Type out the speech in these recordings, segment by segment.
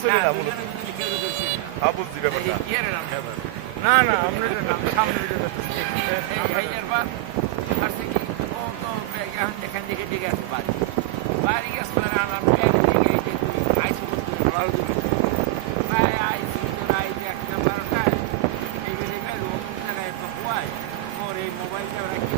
ছিল না মূলত। হ্যাঁ বুঝছি ব্যাপারটা। না না আমরা সামনে ভিডিও এখান থেকে দিকে আছে বাড়ি বাড়ি গেছে আনার আইসি প্রায় আইসি আইসি একটা 12টায় এইগুলি গেল অমুক জায়গায় তো হওয়ায় ওর এই মোবাইলটা ওরা কি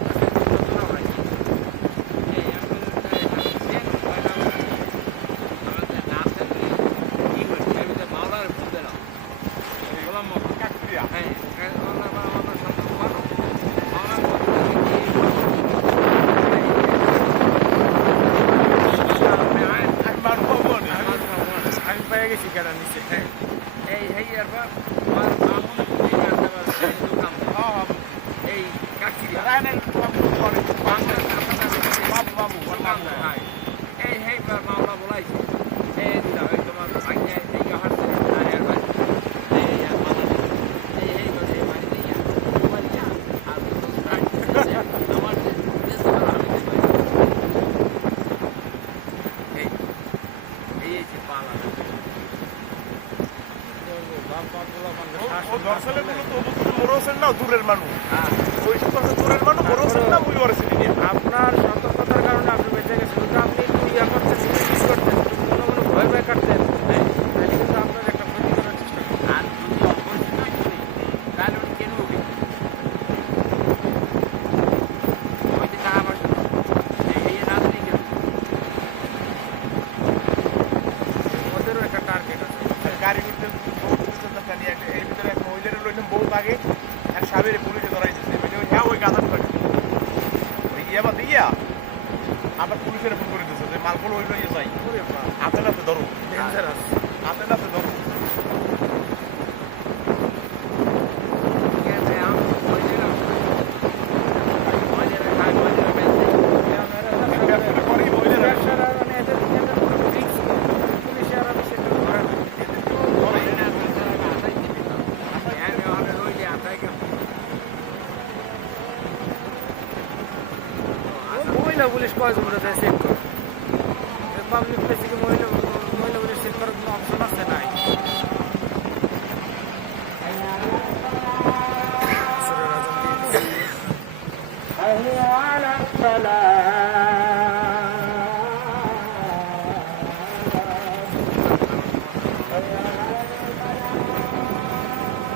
আমি পেয়ে গেছি কেন নিচে হ্যাঁ এই এরপর এই কাকিরা এই মামলা বলাইছে এই দিলাম এই তোমার ভাগ্যে এই হারছে আর এর ভাই এই আর মামলা এই এই করে এই বাড়ি নিয়ে মোবাইল যা আর আমার দেশ এই এই যে পালা ও দর্শনে মূলত মোরসেন না দূরের মানুষ। ওই সমস্ত দূরের মানুষ মোরসেন না মুই ওরে চিনি না। আপনার সতর্কতার কারণে আপনি বেঁচে গেছেন কিন্তু আপনি একটু ইয়া করতেন মিস করতেন মনে মনে ভয় ভয় কাটতেন তাহলে কিন্তু আপনার একটা ক্ষতি করার চেষ্টা করতেন আর যদি অপরিচিত ছিল তাহলে উনি কেন উঠে ওই যে টাকা পয়সা এই না দিলে কেন ওদেরও একটা টার্গেট আছে গাড়ির ভিতরে এর ভিতরে এক মহিলার লইলাম বউ আগে আর সাবেরে পুলিশে ধরাই দিচ্ছে হ্যাঁ ওই গাঁদা ঢুকাই ইয়াবা দিয়া আবার পুলিশের ফোন করে দিচ্ছে যে মালগুলো ওই লইয়ে যাই হাতে নাতে ধরো ডেঞ্জারাস হাতে নাতে ধরো মহিলা পুলিশ কয়জন চেক করে পাবলিক প্লেসে কি মহিলা পুলিশ চেক করার কোনো অপশন আছে নাই